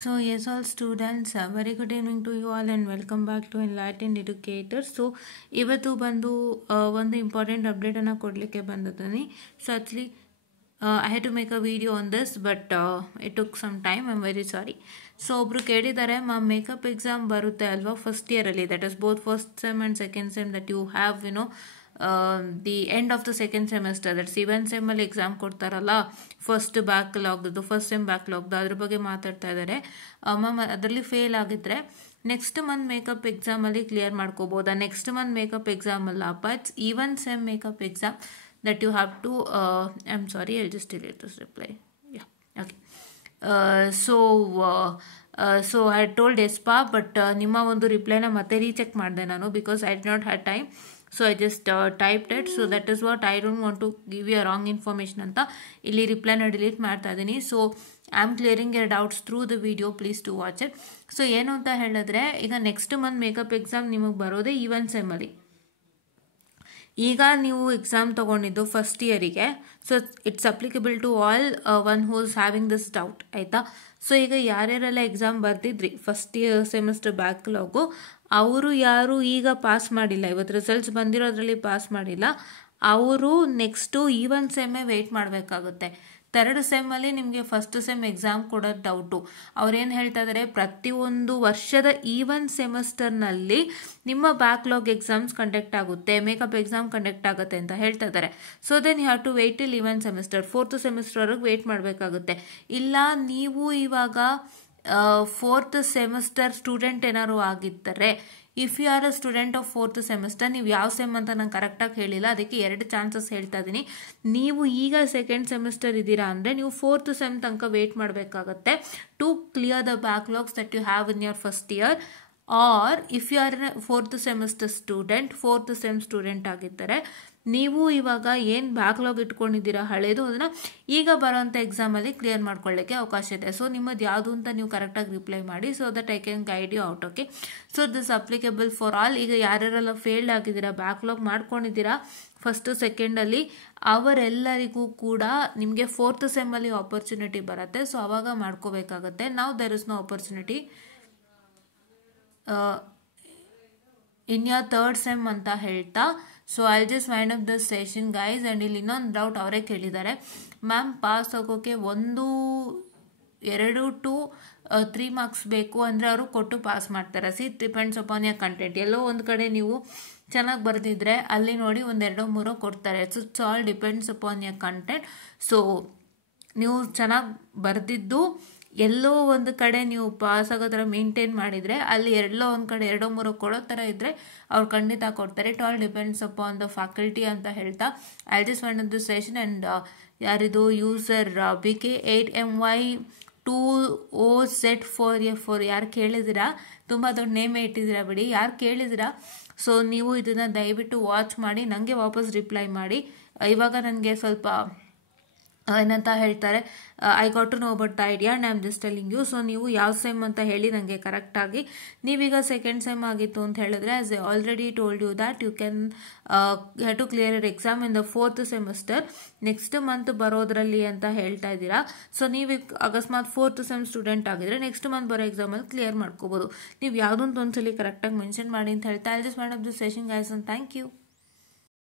So yes, all students, very good evening to you all and welcome back to Enlightened Educator. So ಇವತ್ತು ಬಂದು ಒಂದು important ಅಪ್ಡೇಟನ್ನು ಕೊಡಲಿಕ್ಕೆ ಬಂದಿದ್ದೀನಿ. So actually I had to make a video on this, but it took some time. I'm very sorry. So ಒಬ್ರು ಕೇಳಿದ್ದಾರೆ ma'am makeup exam ಬರುತ್ತೆ ಅಲ್ವಾ first ಇಯರಲ್ಲಿ, that is both first sem and second sem that you have the end of the second semester, that's even ಸೆಮ್ಮಲ್ಲಿ exam ಕೊಡ್ತಾರಲ್ಲ first ಬ್ಯಾಕ್ಲಾಗ್ದು, first sem ಬ್ಯಾಕ್ಲಾಗ್ದು, ಅದ್ರ ಬಗ್ಗೆ ಮಾತಾಡ್ತಾ ಇದ್ದಾರೆ. ಮ್ಯಾಮ್ ಅದರಲ್ಲಿ ಫೇಲ್ ಆಗಿದ್ರೆ ನೆಕ್ಸ್ಟ್ ಮಂತ್ ಮೇಕಪ್ ಎಕ್ಸಾಮಲ್ಲಿ ಕ್ಲಿಯರ್ ಮಾಡ್ಕೋಬೋದಾ? ನೆಕ್ಸ್ಟ್ ಮಂತ್ ಮೇಕಪ್ ಎಕ್ಸಾಮ್ ಅಲ್ಲಪ್ಪ, it's even sem makeup exam that you have to I am sorry, I just delete this reply. Ya okay. So I told ಎಸ್ಪಾ, but ನಿಮ್ಮ ಒಂದು ರಿಪ್ಲೈನ ಮತ್ತೆ recheck ಮಾಡಿದೆ ನಾನು, because I did not have time. So I just typed it. So that is what I don't want to give you wrong information ಅಂತ ಇಲ್ಲಿ ರಿಪ್ಲೈನ ಡಿಲೀಟ್ ಮಾಡ್ತಾ ಇದ್ದೀನಿ. So I am clearing your doubts through the video, please to watch it. So ಏನು ಅಂತ ಹೇಳಿದ್ರೆ, ಈಗ next month makeup exam ನಿಮಗೆ ಬರೋದೇ ಈವನ್ ಸೆಮ್ಮಲ್ಲಿ. ಈಗ ನೀವು ಎಕ್ಸಾಮ್ ತೊಗೊಂಡಿದ್ದು ಫಸ್ಟ್ ಇಯರಿಗೆ, so it's applicable to all one who's having this doubt, ಆಯಿತಾ? ಸೊ ಈಗ ಯಾರ್ಯಾರೆಲ್ಲ ಎಕ್ಸಾಮ್ ಬರ್ತಿದ್ರಿ ಫಸ್ಟ್ ಇಯರ್ ಸೆಮಿಸ್ಟರ್ ಬ್ಯಾಕ್ಲಾಗು, ಅವರು ಯಾರು ಈಗ ಪಾಸ್ ಮಾಡಿಲ್ಲ, ಇವತ್ತು ರಿಸಲ್ಟ್ಸ್ ಬಂದಿರೋದ್ರಲ್ಲಿ ಪಾಸ್ ಮಾಡಿಲ್ಲ, ಅವರು ನೆಕ್ಸ್ಟು ಈವನ್ ಸೆಮ್ಮೇ ವೆಯ್ಟ್ ಮಾಡಬೇಕಾಗುತ್ತೆ. ಥರ್ಡ್ ಸೆಮ್ಮಲ್ಲಿ ನಿಮಗೆ ಫಸ್ಟ್ ಸೆಮ್ ಎಕ್ಸಾಮ್ ಕೊಡೋದು ಡೌಟು. ಅವ್ರೇನು ಹೇಳ್ತಾ ಇದ್ದಾರೆ, ಪ್ರತಿಯೊಂದು ವರ್ಷದ ಈವನ್ ಸೆಮಿಸ್ಟರ್ನಲ್ಲಿ ನಿಮ್ಮ ಬ್ಯಾಕ್ಲಾಗ್ ಎಕ್ಸಾಮ್ಸ್ ಕಂಡಕ್ಟ್ ಆಗುತ್ತೆ, ಮೇಕಪ್ ಎಕ್ಸಾಮ್ ಕಂಡಕ್ಟ್ ಆಗುತ್ತೆ ಅಂತ ಹೇಳ್ತಾ ಇದ್ದಾರೆ. So then you have to wait till even semester, fourth ಸೆಮಿಸ್ಟರ್ವರೆಗೆ ವೆಯ್ಟ್ ಮಾಡಬೇಕಾಗುತ್ತೆ. ಇಲ್ಲ ನೀವು ಇವಾಗ ಫೋರ್ತ್ ಸೆಮಿಸ್ಟರ್ ಸ್ಟೂಡೆಂಟ್ ಏನಾದ್ರು ಆಗಿದ್ದರೆ, if you are a student of fourth semester, ನೀವು ಯಾವ ಸೆಮ್ ಅಂತ ನಾನು ಕರೆಕ್ಟಾಗಿ ಹೇಳಿಲ್ಲ, ಅದಕ್ಕೆ 2 ಚಾನ್ಸಸ್ ಹೇಳ್ತಾ ಇದ್ದೀನಿ. ನೀವು ಈಗ ಸೆಕೆಂಡ್ ಸೆಮಿಸ್ಟರ್ ಇದ್ದೀರಾ ಅಂದರೆ ನೀವು ಫೋರ್ತ್ ಸೆಮ್ ತನಕ ವೇಟ್ ಮಾಡಬೇಕಾಗತ್ತೆ to clear the backlogs that you have in your first year. Or if you are fourth semester student, fourth sem student ಆಗಿದ್ದರೆ, ನೀವು ಇವಾಗ ಏನು ಬ್ಯಾಕ್ಲಾಗ್ ಇಟ್ಕೊಂಡಿದ್ದೀರಾ ಹಳೇದು, ಅದನ್ನು ಈಗ ಬರೋಂಥ ಎಕ್ಸಾಮಲ್ಲಿ ಕ್ಲಿಯರ್ ಮಾಡ್ಕೊಳ್ಳಿಕ್ಕೆ ಅವಕಾಶ ಇದೆ. ಸೊ ನಿಮ್ಮದು ಯಾವುದು ಅಂತ ನೀವು ಕರೆಕ್ಟಾಗಿ ರಿಪ್ಲೈ ಮಾಡಿ, so that I can guide you out. Okay, so this applicable for all. ಈಗ ಯಾರ್ಯಾರೆಲ್ಲ ಫೇಲ್ಡ್ ಆಗಿದ್ದೀರಾ, ಬ್ಯಾಕ್ಲಾಗ್ ಮಾಡ್ಕೊಂಡಿದ್ದೀರಾ ಫಸ್ಟು ಸೆಕೆಂಡಲ್ಲಿ, ಅವರೆಲ್ಲರಿಗೂ ಕೂಡ ನಿಮಗೆ ಫೋರ್ತ್ ಸೆಮ್ಮಲ್ಲಿ ಆಪರ್ಚುನಿಟಿ ಬರುತ್ತೆ. ಸೊ ಅವಾಗ ಮಾಡ್ಕೋಬೇಕಾಗತ್ತೆ. ನಾವು there is no opportunity in your third sem ಅಂತ ಹೇಳ್ತಾ, so I just wind up the session guys. And ಇಲ್ಲಿ ಇನ್ನೊಂದು ಡೌಟ್ ಅವರೇ ಕೇಳಿದ್ದಾರೆ, ಮ್ಯಾಮ್ ಪಾಸ್ ಆಗೋಕ್ಕೆ 1, 2 to 3 ಮಾರ್ಕ್ಸ್ ಬೇಕು ಅಂದರೆ ಅವರು ಕೊಟ್ಟು ಪಾಸ್ ಮಾಡ್ತಾರೆ. C depends upon your content. ಎಲ್ಲೋ ಒಂದು ಕಡೆ ನೀವು ಚೆನ್ನಾಗಿ ಬರೆದಿದ್ರೆ ಅಲ್ಲಿ ನೋಡಿ 1, 2, 3 ಕೊಡ್ತಾರೆ. So it's all depends upon your content. So ನೀವು ಚೆನ್ನಾಗಿ ಬರೆದಿದ್ದು ಎಲ್ಲೋ ಒಂದು ಕಡೆ ನೀವು ಪಾಸ್ ಆಗೋ ಥರ ಮೇಂಟೈನ್ ಮಾಡಿದರೆ, ಅಲ್ಲಿ ಎಲ್ಲೋ ಒಂದು ಕಡೆ 2, 3 ಕೊಡೋ ಥರ ಇದ್ದರೆ ಅವ್ರು ಖಂಡಿತ ಕೊಡ್ತಾರೆ. It all depends upon the faculty ಅಂತ ಹೇಳ್ತಾ I just want the session. And ಯಾರಿದು ಯೂಸರ್ BK8MY20Z4F4 ಯಾರು ಕೇಳಿದಿರಾ, ತುಂಬ ದೊಡ್ಡ ನೇಮೇ ಇಟ್ಟಿದ್ದೀರಾ ಬಿಡಿ, ಯಾರು ಕೇಳಿದಿರಾ. ಸೊ ನೀವು ಇದನ್ನು ದಯವಿಟ್ಟು ವಾಚ್ ಮಾಡಿ ನನಗೆ ವಾಪಸ್ ರಿಪ್ಲೈ ಮಾಡಿ. ಇವಾಗ ನನಗೆ ಸ್ವಲ್ಪ ಏನಂತ ಹೇಳ್ತಾರೆ, I got to know about the idea and I am just telling you. So ನೀವು ಯಾವ ಸೆಮ್ ಅಂತ ಹೇಳಿ ನನಗೆ ಕರೆಕ್ಟಾಗಿ, ನೀವೀಗ ಸೆಕೆಂಡ್ ಸೆಮ್ ಆಗಿತ್ತು ಅಂತ ಹೇಳಿದ್ರೆ, as I already told you that you can have to clear your exam in the fourth semester next month ಬರೋದ್ರಲ್ಲಿ ಅಂತ ಹೇಳ್ತಾ ಇದ್ದೀರಾ. ಸೊ ನೀವು ಅಕಸ್ಮಾತ್ ಫೋರ್ತ್ ಸೆಮ್ ಸ್ಟೂಡೆಂಟ್ ಆಗಿದ್ರೆ ನೆಕ್ಸ್ಟ್ ಮಂತ್ ಬರೋ ಎಕ್ಸಾಮಲ್ಲಿ ಕ್ಲಿಯರ್ ಮಾಡ್ಕೋಬೋದು. ನೀವು ಯಾವುದೊಂದು ಒಂದ್ಸಲಿ ಕರೆಕ್ಟಾಗಿ ಮೆನ್ಷನ್ ಮಾಡಿ ಅಂತ ಹೇಳ್ತಾ I just wind up this session guys, and thank you.